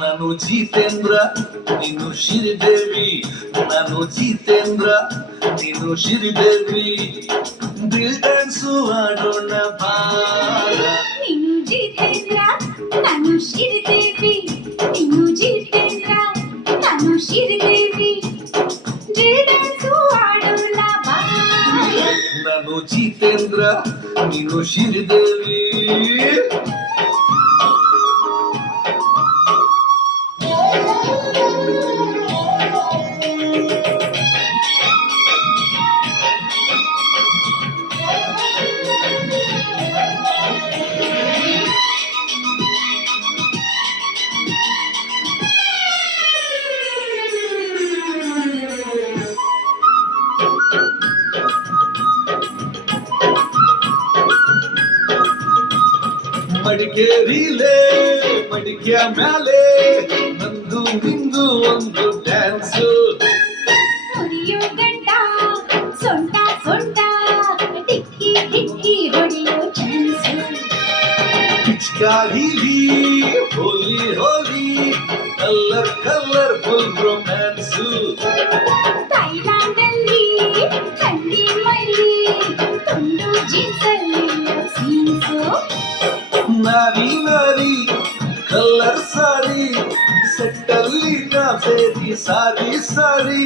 ನಾನು ಜಿತೇಂದ್ರ ನೀನು ಶ್ರೀದೇವಿ, ನಾನು ಜಿತೇಂದ್ರ ನೀನು ಶ್ರೀದೇವಿ, ದಿಲ್ ಡ್ಯಾನ್ಸು ಆಡೋಣ ಬಾರ. ನೀನು ಜಿತೇಂದ್ರ ನಾನು ಶ್ರೀದೇವಿ, ನೀನು ಜಿತೇಂದ್ರ ನಾನು ಶ್ರೀದೇವಿ, ದಿಲ್ ಡ್ಯಾನ್ಸು ಆಡೋಣ ಬಾರ. ನಾನು ಜಿತೇಂದ್ರ ನೀನು ಶ್ರೀದೇವಿ. ಮಡಿಕೇರಿಲೇ ಮಡಿಕೆಯ ಮ್ಯಾಲೆ ನಂದು ನಿಂದು ಒಂದು ಡ್ಯಾನ್ಸು. ಹೊಡೆಯೋ ಗಂಟ ಸೊಂಟ ಸೊಂಟ ಟಿಕ್ಕಿ ಟಿಕ್ಕಿ ಹೊಡೆಯೋ ಚಾನ್ಸು. ಪಿಚ್ಕಾರಿಲಿ ಹೋಲಿ ಹೋಲಿ ಕಲ್ಲರ್ ಕಲರ್ಫುಲ್ ರೊಮ್ಯಾನ್ಸು. ಥೈಲ್ಯಾಂಡಲ್ಲಿ ಥಂಡಿ ಮೈಲಿ ತುಂಡು ಜೀನ್ಸಲ್ಲಿ ಸೀನ್ಸು. ನಾರಿ ನಾರಿ ಕಲ್ಲರ್ ಸಾರಿ ಸೆಟ್ಟಲ್ಲಿ ನಾ ಸೇರಿ ಸಾರಿ ಸಾರಿ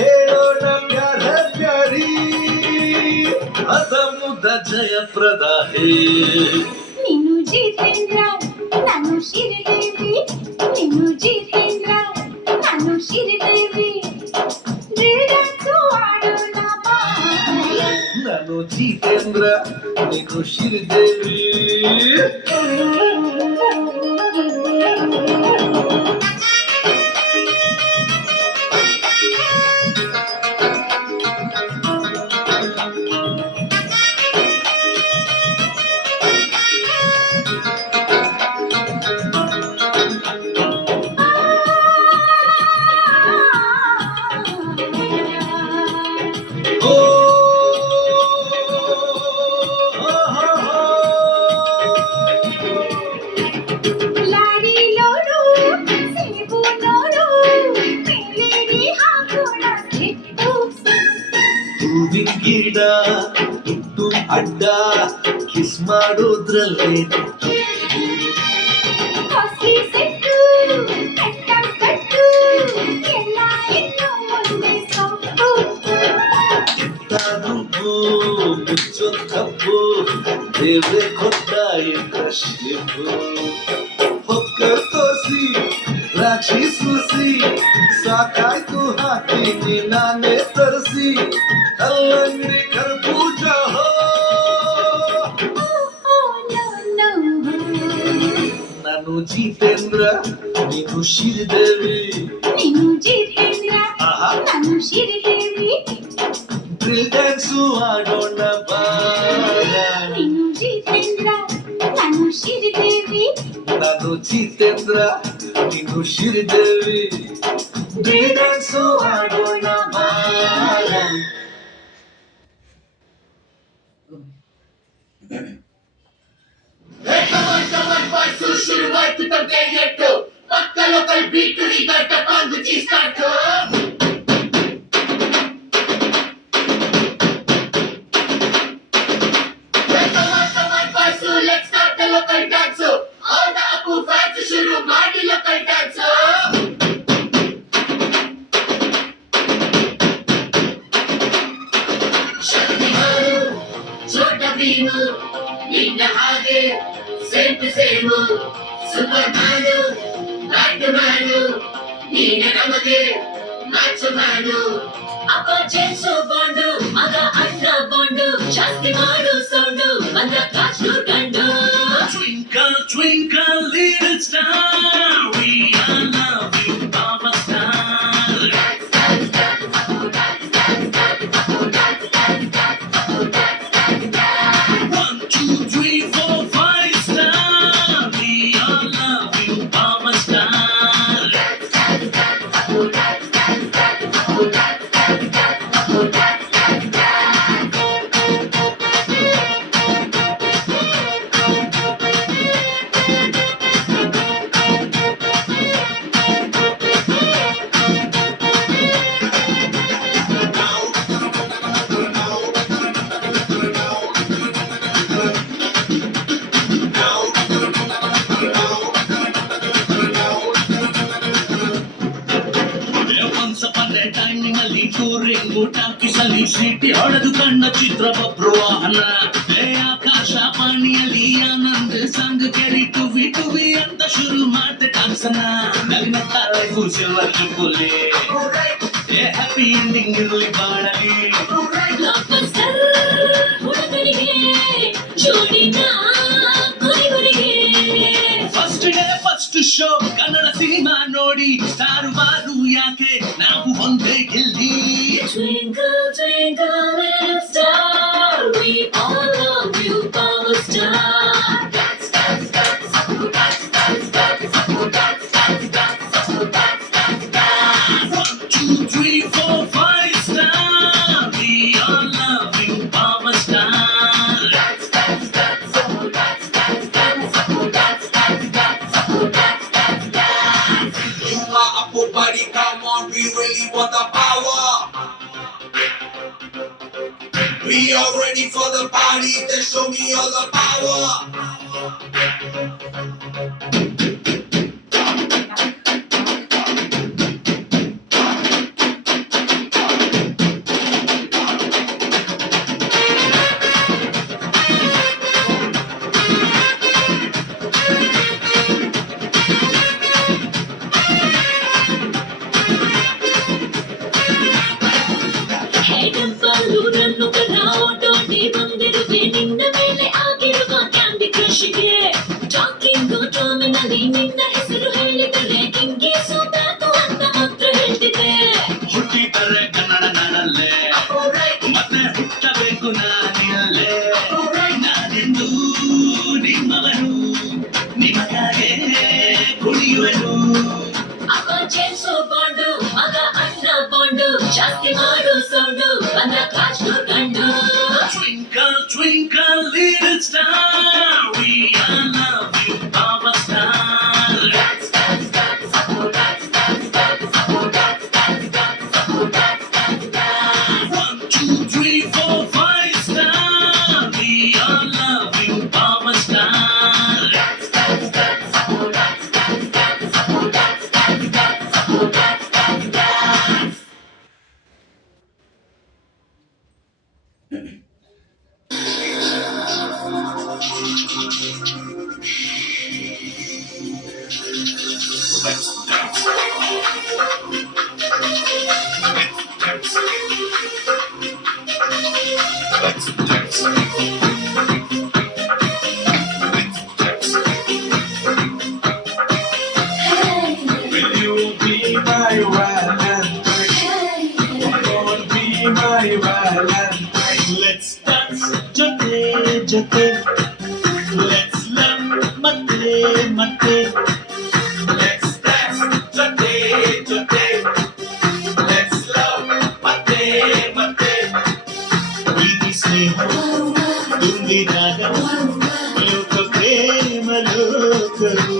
ಹೇಳೋಣ ಪ್ಯಾರ ಪ್ಯಾರಿ ಅಸಮುದ ಜಯಪ್ರದ ಹೇ. ನೀನು ಜಿತೇಂದ್ರ ನಾನು ಶ್ರೀದೇವಿ, ನೀನು ಜಿತೇಂದ್ರ ನಾನು ಶ್ರೀದೇವಿ, ದಿಲ್ ಡ್ಯಾನ್ಸು ಆಡೋಣ ಬಾರ. ನಾನು ಜಿತೇಂದ್ರ ನೀನು ಶ್ರೀದೇವಿ. ಓ ಲಾರಿ ಲೋಡು ಸೇಬು ನೋಡು ಮೇಲೇರಿ ಹಾಕೋಣ ಸ್ಲಿಪ್ಪು. ಹೂವಿನ ಗಿಡ ಇಟ್ಟು ಅಡ್ಡ ಕಿಸ್ ಮಾಡೋದ್ರಲ್ಲೇ ಕಾಸ್ಟ್ಲಿ ಸೆಟ್ಟು ಕಟ್ಟ ಕಟ್ಟು ಎಲ್ಲ ಇನ್ನು ಮುಂದೆ ಸೊಪ್ಪು. ನುಗ್ಗು ಮುಚ್ಚೋ ಕಪ್ಪು ದೇವ್ರೆ ಕೊಟ್ಟ ಇಂಟ್ರೆಸ್ಟಿಪ್ಪು. ಹೊಕ್ಕ ತೋಸಿ ದ್ರಾಕ್ಷಿ ಸೂಸಿ ಸಾಕಾಯ್ತು ಹಾಕೀನಿ ನಾನೇ ತರಿಸಿ ಕಲ್ಲಂಗಡಿ ಕರ್ಬೂಜ ಹೋ. ನಾನು ಜಿತೇಂದ್ರ ನೀನು ಶ್ರೀದೇವಿ, ನೀನು ಜಿತೇಂದ್ರ ಆಹಾ. ನಾನು ಶ್ರೀದೇವಿ, ಡ್ರಿಲ್ ಡ್ಯಾನ್ಸು ಆಡೋಣ ಬಾರ. ನೀನು ಜಿತೇಂದ್ರ ನಾನು ಶ್ರೀದೇವಿ, ನಾನು ಜಿತೇಂದ್ರ ನೀನು ಶ್ರೀದೇವಿ, ಡ್ರಿಲ್ ಡ್ಯಾನ್ಸು ಆಡೋಣ ಬಾರ. ಶುರುವಾಯ್ತು ತಮಗೆ ಎಟ್ಟು ಪಕ್ಕ ಲೋಕಲ್ ಬೀಟು ಈಗ ಟಪಾಂಗು ಚೀಸ್ಟಾಟು. Let's start the local dance. All the Apu fans ಶುರು ಮಾಡಿ local dance. ಶಕ್ತಿಮಾನು ಚೋಟ ಭೀಮು ನಿನ್ನ ಹಾಗೆ same to same Superman Batman ನೀನೆ ನಮಗೆ ಮ್ಯಾಚ್ ಮ್ಯಾನು. ಅಪ್ಪ ಜೆನ್ಸು ಬಾಂಡು ಮಗ ಅಣ್ಣ ಬಾಂಡು ಜಾಸ್ತಿ ಮಾಡು ಸೌಂಡು ಬಂದ ಕಾಚು ಕಂಡು. Twinkle twinkle little star, we all love you our star. One, two, three, four, five star, we all love you our star. ಹೊಳೆದು ಕಣ್ಣ ಚಿತ್ರ ಬಬ್ರುವಾಹನ ಆಕಾಶವಾಣಿಯಲ್ಲಿ ಆನಂದ್ ಸಂಗ್ ಕೆರಿ ಟುವಿ ಟುವಿ ಅಂತ ಶುರು ಮಾಡ್ದೆ ಕಾಂಸನ ನಗ್ನ life silver jubilee happy ending ಇರಲಿ ಬಾಳಲಿ ಬ್ಲಾಕ್ಬಸ್ಟರ್ ಹುಡುಗರಿಗೆ ಜೋಡಿನ ಕೊನೆವರೆಗೆ first day first show Kannada cinema ನೋಡಿ ಸ್ಟಾರ್ ಬಾರು ಯಾಕೆ ನಾವು ಒಂದೇ ಗೆಲ್ಲಿ Twinkle, twinkle, little star, we all love you, power star. One, two, three, four, five star. We all love you, Power Star. You are Apu buddy, come on, we really want the power. We are ready for the party, then show me all the power. ಹೇಗಂತಲೂ ನನ್ನ ಕರಾವಟೋಟಿ ಬಂದಿರುವೆ ನಿನ್ನ ಮೇಲೆ ಆಗಿರುವ candy ಕ್ರಶ್ಗೆ talking ಟೋಮಿನಲ್ಲಿ ನಿನ್ನ ಹೆಸರು ಹೇಳಿದರೆ ಕಿಂಗೀಸು ಬೇಕು ಅಂತ ಮಾತ್ರ ಹೇಳ್ತಿದ್ದೆ ಹುಟ್ಟಿದರೆ ಕನ್ನಡ ನಾಡಲ್ಲೇ ಮತ್ತೆ ಹುಟ್ಟಬೇಕು ನಾನಿಲ್ಲೇ ನಾನೆಂದು ನಿಮ್ಮವನು ನಿಮಗಾಗೆ ಕುಣಿಯುವೆನು ಅಪ್ಪ ಜೇಮ್ಸು ಬಾಂಡು ಮಗ ಅಣ್ಣ ಬಾಂಡು ಜಾಸ್ತಿ ಮಾಡು ಸೌಂಡು ಬಂದ ಕಾಚು ಗಂಡು Twinkle, twinkle, little star, we all love you, Power Star. One, two, three, four, five star, we all love you, Power Star. Will you be my Valentine? Won't be my Valentine. Let's dance, jate, jate. Let's love, mate, mate. Let's dance, jate, jate. Let's love, mate, mate. ಪ್ರೀತಿ ಸ್ನೇಹ ತುಂಬಿದಾಗ ಲೋಕ ಪ್ರೇಮ ಲೋಕವು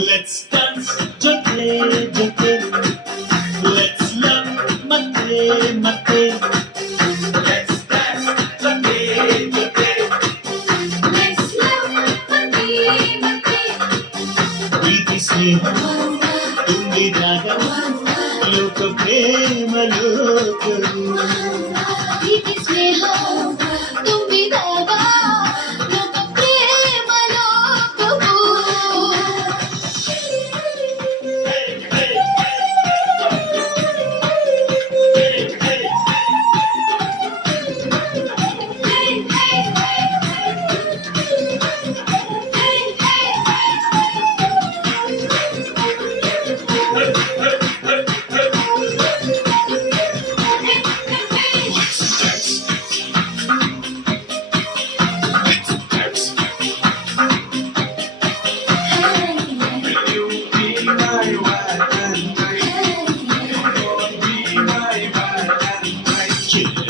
let's dance ಜೊತೆ ಜೊತೆ let's love ಮತ್ತೆ ಮತ್ತೆ let's dance ಜೊತೆ ಜೊತೆ Let's love ಮತ್ತೆ ಮತ್ತೆ ಪ್ರೀತಿ ಸ್ನೇಹ ತುಂಬಿದಾಗ ಲೋಕ ಪ್ರೇಮ ಲೋಕವು ಪ್ರೀತಿ ಸ್ನೇಹ ತುಂಬಿದಾಗ ಲೋಕ ಪ್ರೇಮ ಲೋಕವು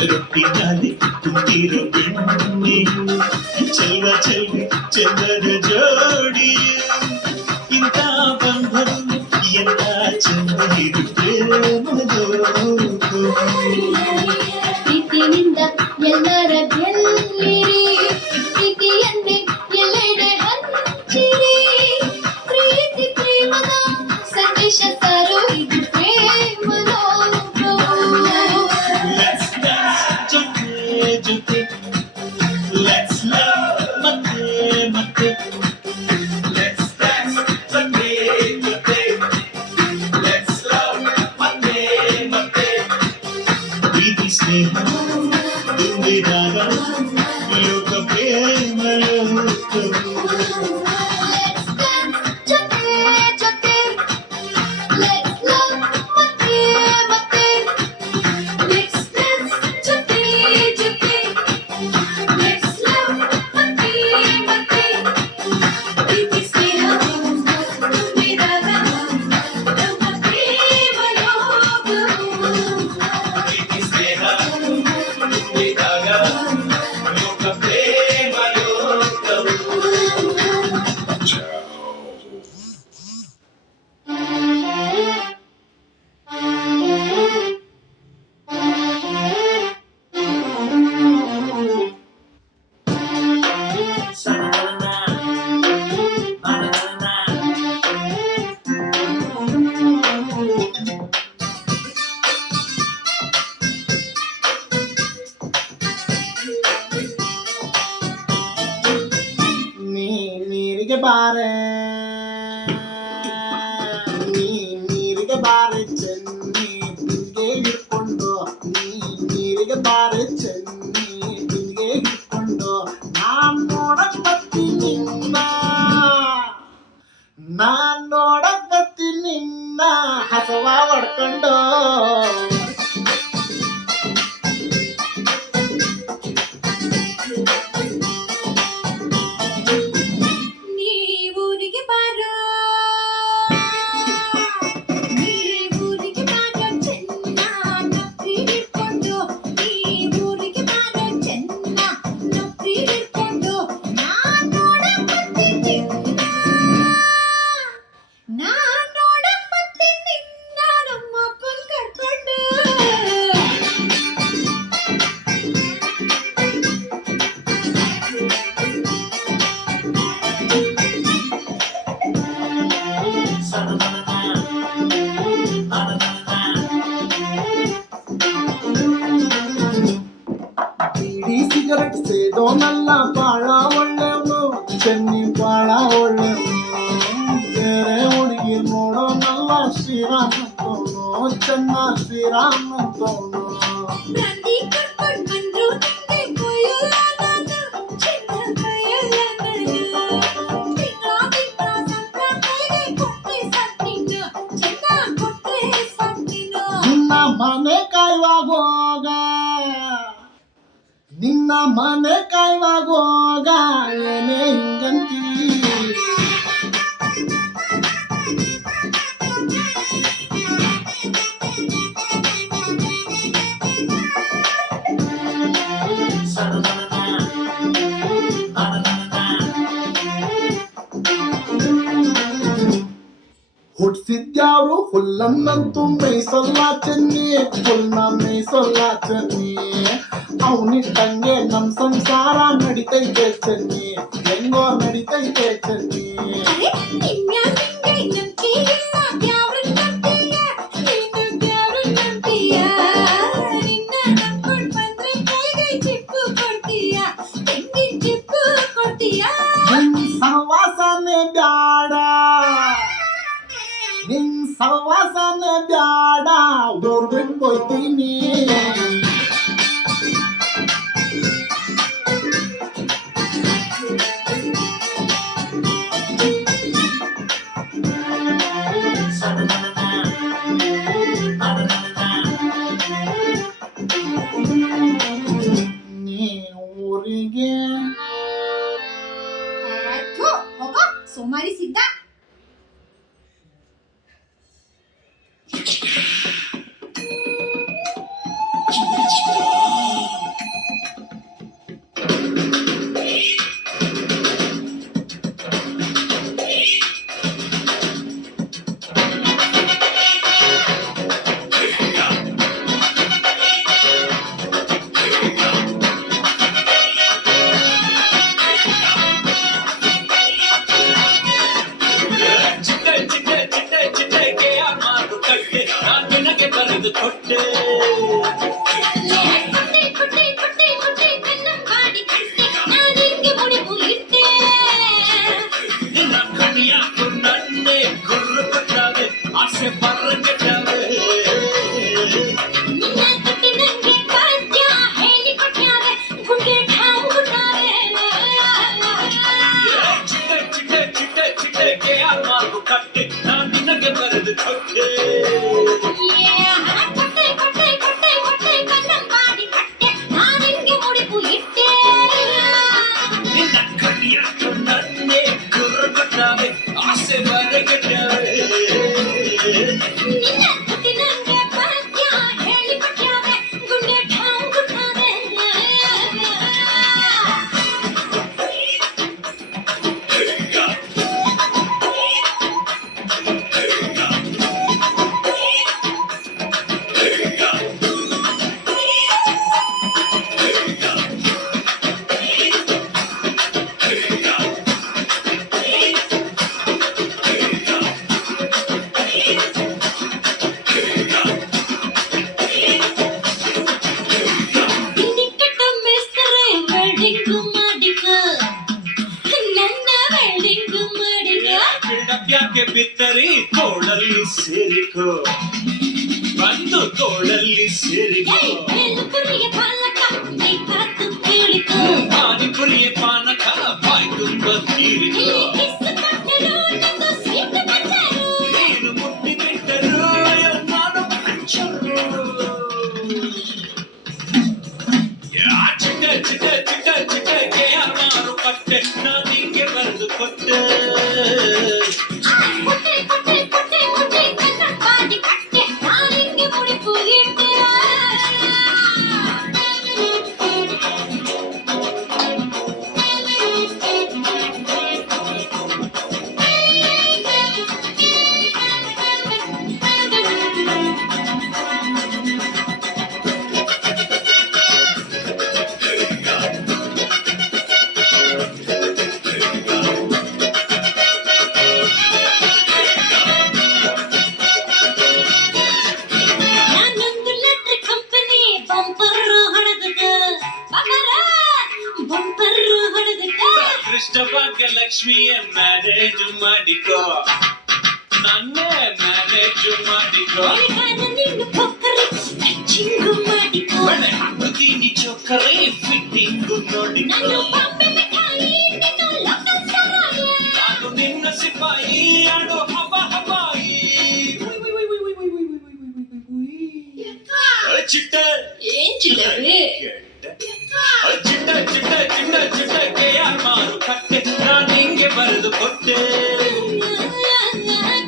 ರೊಟ್ಟಿನಲ್ಲಿ ತುಂಬಿರೋ ಬೆಣ್ಣೆ ಚೆಲ್ವ ಚೆಲ್ವಿ ಚಂದದ ಜೋಡಿ ಇಂಥ ಬಂಧವು ಎಂತ ಚಂದ ಇದು ಪ್ರೇಮದೋಕು ಪ್ರೀತಿನಿಂದ ಎಲ್ಲರ ಗೆಲ್ಲಿರಿ ಪ್ರೀತಿಯನ್ನೇ ಎಲ್ಲೆಡೆ ಹಂಚಿರಿ ಪ್ರೀತಿ ಪ್ರೇಮದ ಸಂದೇಶ ಸಾರು ಇದು ಪ್ರೇಮ ಲೋಕವು ಲೆಟ್ಸ್ ಡಾನ್ಸ್ ಜೊತೆ ಜೊತೆ ಲೆಟ್ಸ್ ಲವ್ ಮತ್ತೆ ಮತ್ತೆ ಲೆಟ್ಸ್ ಡಾನ್ಸ್ ಜೊತೆ ಜೊತೆ ಲೆಟ್ಸ್ ಲವ್ ಮತ್ತೆ ಮತ್ತೆ ಪ್ರೀತಿ ಸ್ನೇಹ ತುಂಬಿದಾಗ ಲೋಕ ಪ್ರೇಮ ಲೋಕವು Let's dance ಜೊತೆ ಜೊತೆ Let's love ಮತ್ತೆ ಮತ್ತೆ Let's dance ಜೊತೆ ಜೊತೆ Let's love ಮತ್ತೆ ಮತ್ತೆ ಪ್ರೀತಿ ಸ್ನೇಹ ತುಂಬಿದಾಗ ಲೋಕ ಪ್ರೇಮ ಲೋಕವು ಪ್ರೀತಿ ಸ್ನೇಹ ತುಂಬಿದಾಗ ಲೋಕ ಪ್ರೇಮ ಲೋಕವು ನೀರಿಗೆ ಬಾರೆ ನೀರಿಗೆ ಬಾರೆ ಚೆನ್ನಿ ಬಿಂದಿಗೆ ಹಿಡ್ಕೊಂಡು ನೀರಿಗೆ ಬಾರೆ ಚೆನ್ನಿ ಬಿಂದಿಗೆ ಹಿಡ್ಕೊಂಡು ನೋಡಕ್ ಬರ್ತೀನಿ ನೋಡಕ್ ಬರ್ತೀನಿ ಹಸವ ಹೊಡ್ಕೊಂಡು ನೀವೂರಿಗೆ ಬಾರೋ ನೀವೂರಿಗೆ ಬಾರೋ ಚೆನ್ನ ನೊಪ್ಪಿ ಹಿಡ್ಕೊಂಡು ನೀವೂರಿಗೆ ಬಾರೋ ಚೆನ್ನ ನೊಪ್ಪಿ ಹಿಡ್ಕೊಂಡು ನಾನ್ ನೋಡಕ್ ಬರ್ತೀನಿ ನಮ್ಮಪ್ಪನ್ ಕರ್ಕೊಂಡು ಬೀಡಿ ಸಿಗರೆಟ್ ಸೇದೋನಲ್ಲ ಬಾಳ ಒಳ್ಳೆವನು ಚೆನ್ನಿ ಬಾಳ ಒಳ್ಳೆವನು ಬೇರೆ ಹುಡುಗಿ ನೋಡೋನಲ್ಲ ಶ್ರೀರಾಮಂತವನು ಚೆನ್ನ ಶ್ರೀರಾಮಂತವನು ಬ್ರಾಂದಿ ಕರ್ಕೊಂಡ್ ಬಂದ್ರು ನಿಂಗೆ ಕೊಯ್ಯಲ್ಲ ನಾನು ಚಿನ್ನ ಕೊಯ್ಯಲ್ಲ ನಾನು ತಿಂಗ್ಳ ಸಂಕ್ರಾಂತಿಗೆ ಕೊಟ್ರೆ ಸಾಕಿನ್ನು ಚಿನ್ನ ಕೊಟ್ರೆ ಸಾಕಿನ್ನು ನಿನ್ನ ಮನೆ ಕಾಯುವಾಗ ನಿನ್ನ ಮನೆ ಕಾಯುವಾಗ ಏನೇ ಹಿಂಗಂತೀ ಹುಟ್ಟಿಸಿದ್ಯಾರು ಹುಲ್ಲನ್ನಂತೂ ಮೇಯ್ಸಲ್ಲ ಚೆನ್ನಿ ಹುಲ್ನ ಮೇಯ್ಸಲ್ಲ ಚೆನ್ನಿ ಅವನಿಟ್ಟಂಗೆ ನಮ್ ಸಂಸಾರ ನಡಿತೈತೆ ಚೆನ್ನಿ ಹೆಂಗೋ ನಡಿತೈತೆ ಚೆನ್ನಿ ಅರೆ ಇನ್ಯಾಕ್ ನಿಂಗೆ ನಂಬಿಕೆ ಇಲ್ಲ ದ್ಯಾವ್ರನ್ ನಂಬ್ತೀಯ ನೀನು ದ್ಯಾವ್ರನ್ ನಂಬ್ತೀಯ ನಿನ್ನ ನಂಬ್ಕೊಂಡ್ ಬಂದ್ರೆ ಕೈಗೆ ಚಿಪ್ಪು ಕೊಡ್ತೀಯ ತೆಂಗಿನ ಚಿಪ್ಪು ಕೊಡ್ತೀಯ ನಿನ್ ಸಹವಾಸನೆ ಬ್ಯಾಡ ನಿನ್ ಸಹವಾಸನೆ ಬ್ಯಾಡ ಊರ್ ಬಿಟ್ಟು ಹೋಯ್ತೀನಿ ನೀ ಊರಿಗೆ ಥು, ಹೋಗೋ ಸೋಮಾರಿ ಸಿದ್ಧ ಚಿಟ್ಟೆ ಚಿಟ್ಟೆ ಚಿಟ್ಟೆ ಚಿಟ್ಟೆಗೆ ಮಾರು ಕಟ್ಟೆ ನಾನ್ ನಿನಗೆ ಬರೆದು ಕೊಟ್ಟೆ ಕೊಟ್ಟೆ ಕೊಟ್ಟೆ ಕೊಟ್ಟೆ ಕೊಟ್ಟೆ ಕನ್ನಂಬಾಡಿ ಕಟ್ಟೆ ನಾನಿಂಗೆ ಮುಡಿಪು ಇಟ್ಟೆ ನಿನ್ನ ಕಣಿಯಾಕು ನನ್ನೆ ಗುರ್ರು ಕೊಟ್ಟಾವೆ ಆಸೆ ಬರ್ರ ಕೆಟ್ಟವೆ ನಿನ್ನ ಕಟ್ಟಿ ನಂಗೆ ಪದ್ಯ ಹೇಳಿ ಕೊಟ್ಟಾವೆ ಗುಂಡೆ ಠಾವು ಕೊಟ್ಟಾವೆ ಚಿಟ್ಟೆ ಚಿಟ್ಟೆ ಚಿಟ್ಟೆ ಚಿಟ್ಟೆಗೆ ಮಾರು ಕಟ್ಟೆ ನಾನ್ ನಿನಗೆ ಬರೆದು ಕೊಟ್ಟೆ ಕೊಟ್ಟೆ ಕೊಟ್ಟೆ ಕೊಟ್ಟೆ ಕೊಟ್ಟೆ ಕನ್ನಂಬಾಡಿ ಕಟ್ಟೆ ನಾನಿಂಗೆ ಮುಡಿಪು ಇಟ್ಟೆ ನಿನ್ನ ಕಣಿಯಾಕು ನನ್ನೆ ಗುರ್ರು ಕೊಟ್ಟಾವೆ ಆಸೆ ಬರ್ರ ಕೆಟ್ಟವೆ ನಿನ್ನ ಕಟ್ಟಿ ನಂಗೆ ಪದ್ಯ ಹೇಳಿ ಕೊಟ್ಟಾವೆ ಗುಂಡೆ ಠಾವು ಕೊಟ್ಟಾವೆ ನಿಕ್ಕಟ್ಟ ಮೇಸ್ತಾರೆ ವೆಲ್ಡಿಂಗು ಮಾಡಿಕ ನನ್ನ ವೆಲ್ಡಿಂಗು ಮಾಡಿಕ ಬಿಡಪ್ಯಾಕೆ ಬಿತ್ತರಿ ತೋಳಲ್ಲಿ ಸೇರಿಕೋ ಬಂದು ತೋಳಲ್ಲಿ ಸೇರಿಕೋ ಬೇಲುಪುರಿಯ ಪಾಲಕ ಬೇಕಾದ್ದು ಕೇಳಿಕೋ ಪಾನಿಪುರಿಯ ಪಾನಕ ಬಾಯ್ ತುಂಬ ತೀರಿಕೋ ಕಿಸ್ಸು ಕೊಟ್ಟರು ನಂದು ಸ್ವೀಟ್ ಬಚ್ಚರು ನೀನು ಮುಟ್ಟಿ ಬಿಟ್ಟರು ನಾನು ಹಂಚರು ಚಿಟ್ಟೆ ಚಿಟ್ಟೆ ಚಿಟ್ಟೆ ಚಿಟ್ಟೆಗೆ ಮಾರು ಕಟ್ಟೆ ನಾನು ನಿಂಗೆ ಬರೆದು ಕೊಟ್ಟೆ ಕೊಟ್ಟೆ ಕೊಟ್ಟೆ ಕೊಟ್ಟೆ ಕೊಟ್ಟೆ ಕನ್ನಂಬಾಡಿ ಕಟ್ಟೆ ನಾನಿಂಗೆ ಮುಡಿಪು ಇಟ್ಟೆ ನಾನೊಂದು ಲೆಟ್ರ್ ಕಂಪನಿ ಬಂಪರ್ ಹೊಡೆದಕ ಬಂಪರ್ ಹೊಡೆದಕ ಅದೃಷ್ಟ ಭಾಗ್ಯ ಲಕ್ಷ್ಮಿಯ ಮ್ಯಾರೇಜ್ ಮಾಡಿಕೋ ನನ್ನೇ ಮ್ಯಾರೇಜ್ ಮಾಡಿಕೋ ನಾನು ನಿನ್ನ ಪಕ್ಕರಿ ಟಚಿಂಗು ಮಾಡಿಕೋ ಒಳ್ಳೆ ಹಾಕುತ್ತೀನಿ ಚೋಕರಿ ಫಿಟ್ಟಿಂಗು ನೋಡಿಕೋ ನಾನು ಬಾಂಬೆ ಮಿಠಾಯಿ ನೀನು ಲೋಕಲ್ ಸಾರಾಯಿ ನಾನು ನಿನ್ನ ಸಿಪಾಯಿ ಆಡು ಹಬ್ಬ ಹಬ್ಬಾಯಿ ಚಿಟ್ಟೆ ಏನ್ ಚಿಲ್ಲರೆ ಚಿಟ್ಟೆ ಚಿಟ್ಟೆ ಚಿಟ್ಟೆ ಚಿಟ್ಟೆಗೆ ಮಾರು ಕಟ್ಟೆ ನಾನು ನಿಂಗೆ ಬರೆದು ಕೊಟ್ಟೆ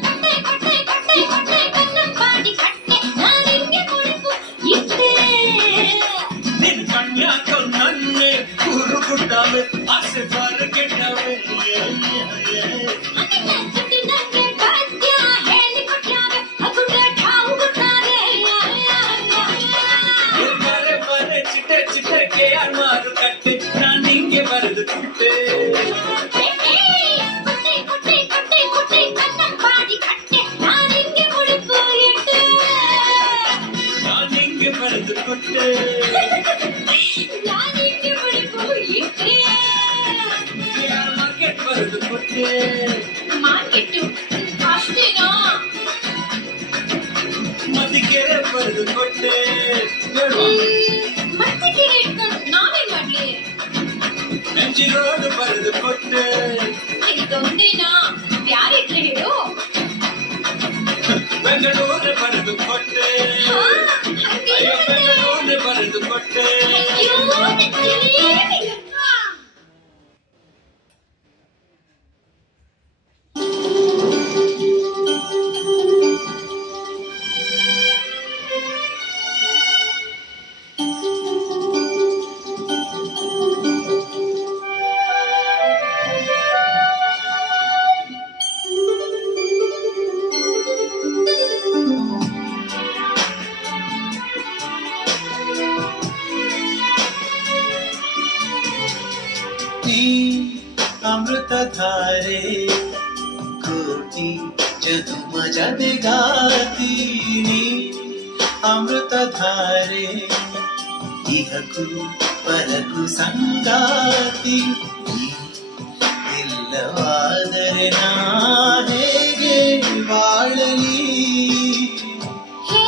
ಕಟ್ಟೆ ಕಟ್ಟೆ ಕಟ್ಟೆ ಕಟ್ಟೆ ಕನ್ನಂಬಾಡಿ ಕಟ್ಟೆ ನಾನಿಂಗೆ ಮುಡಿಪು ಇಟ್ಟೆ ನಿನ್ ಕಣ್ಯಾಕ ನನ್ನೆ ಕೂರು ಕೊಟ್ಟಾವೆ ಆಸೆ ಬಾರ ಕೆಟ್ಟವೆ ನಿನ್ನ ಕಟ್ಟಿ ನಂಗೆ ಪದ್ಯ ಹೇಳಿ ಬರೆದು ಕೊಟ್ಟೆ ಮಾರ್ಕೆಟ್ಟು ಅಷ್ಟೇನಾ? ಮದಿಕೆರೆ ಬರೆದು ಕೊಟ್ಟೆ ಬೇಡ್ವಾ? ಮತ್ತೆ ಗಿಡ ಇಟ್ಕೊಂಡು ನಾವೇನ್ ಮಾಡ್ಲಿ? ಎಂಜಿ ರೋಡ್ ಬರೆದು ಕೊಟ್ಟೆ ಇದೊಂದೇನಾ? ಯಾರಿಟ್ರೆ ಹೇಳು? ಬೆಂಗಳೂರು ಬರೆದು ಕೊಟ್ಟೆ ಹಾ, ಅಯ್ಯೋ ಹಂಗೆ ಬೆಂಗಳೂರು ಬರೆದು ಕೊಟ್ಟೆ ಅಯ್ಯೋ, ನೆತ್ತಿಲಿ. ನೀ ಅಮೃತಧಾರೆ ಕೋಟಿ ಜನುಮ ಜತೆಗಾತಿ ನೀ ಅಮೃತಧಾರೆ ಇಹಕು ಪರಕು ಸಂಗಾತಿ ನೀ ಇಲ್ಲವಾದರೆ ನಾ ಹೇಗೆ ಬಾಳಲಿ ಹೇ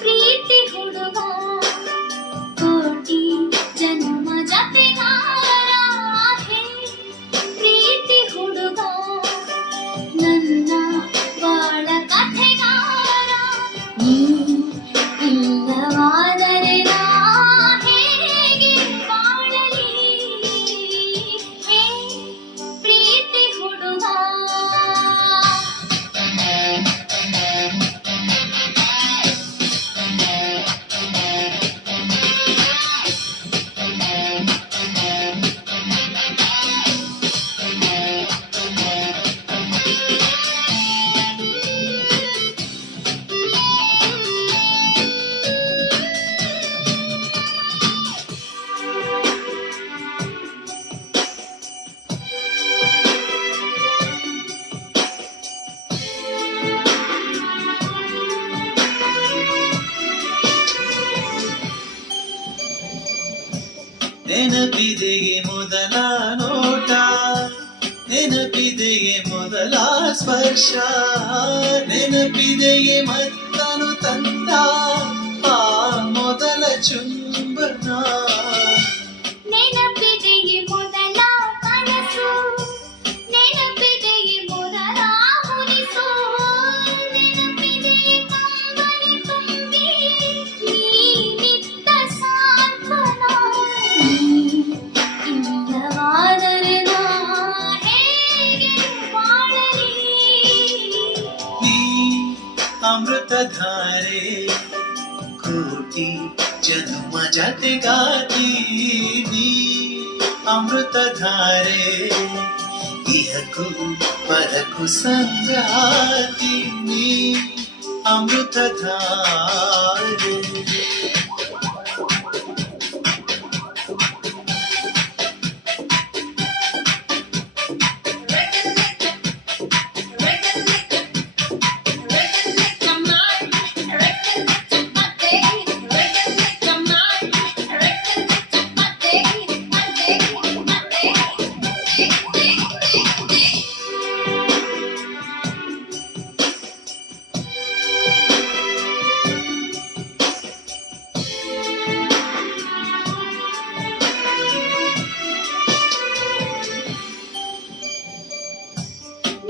ಪ್ರೀತಿ ಹುಡುಗ ಕೋಟಿ ಜನ್ಮ ಜತೆಗಾರ ಹೇ ಪ್ರೀತಿ ಹುಡುಗ ನನ್ನ ಬಾಳ ಕಥೆಗಾರ ನೀ ಇಲ್ಲವಾದರೆ ನಾ ಹೇಗೆ ಬಾಳಲಿ ಹೇ ಪ್ರೀತಿ ಹುಡುಗ ನೆನಪಿದೆಯೇ ಮೊದಲ ನೋಟ ನೆನಪಿದೆಯೇ ಮೊದಲ ಸ್ಪರ್ಶ ನೆನಪಿದೆಯೇ ಮತ್ತನು ತಂದ ಆ ಮೊದಲ ಚುಂಬನ ನೆನಪಿದೆಯೇ ಮೊದಲ ಕನಸು ನೆನಪಿದೆಯೇ ಮೊದಲ ಮುನಿಸು ನೆನಪಿದೆಯೇ ಕಂಬನಿ ತುಂಬಿ ನೀನಿದ್ದ ಸಾಂತ್ವನ ಇಲ್ಲವಾದರೆ ನಾ ಹೇಗೆ ಬಾಳಲಿ ನೀ ಅಮೃತಧಾರೆ ಕೋಟಿ ಜನುಮ ಜತೆಗಾತಿ ನೀ ಅಮೃತಧಾರೆ ಇಹಕು ಪರಕು ಸಂಗಾತಿ ನೀ ಅಮೃತಧಾರೆ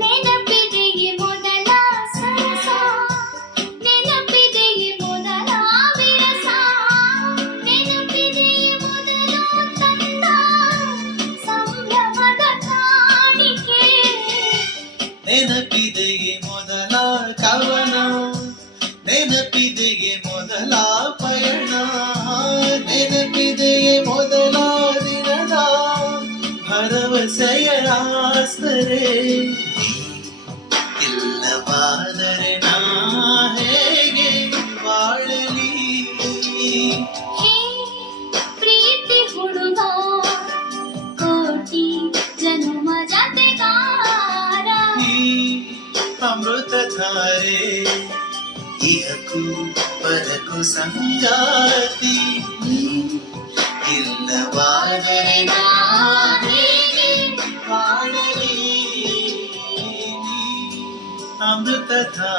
ನೆನಪಿದೆಯೇ ಮೊದಲ ಸರಸ ನೆನಪಿದೆಯೇ ಮೊದಲ ವಿರಸ ನೆನಪಿದೆಯೇ ಮೊದಲ ತಂದ ಸಂಭ್ರಮದ ಕಾಣಿಕೆ ನೆನಪಿದೆಯೇ ಮೊದಲ ಕವನ ನೆನಪಿದೆಯೇ ಮೊದಲ ಪಯಣ ನೆನಪಿದೆಯೇ ಮೊದಲ ದಿನದ ಭರವಸೆಯ ಆಸರೆ ಇಲ್ಲವಾದರೆ ನಾ ಹೇಗೆ ಬಾಳಲಿ ಹೇ ಪ್ರೀತಿ ಹುಡುಗ ಕೋಟಿ ಜನುಮ ಜತೆಗಾರ ನೀ ಅಮೃತಧಾರೆ ಇಹಕು ಪರಕು ಸಂಗಾತಿ ನೀ ಇಲ್ಲವಾದರೆ ನಾ ಹೇಗೆ ಬಾಳಲಿ ತಥಾ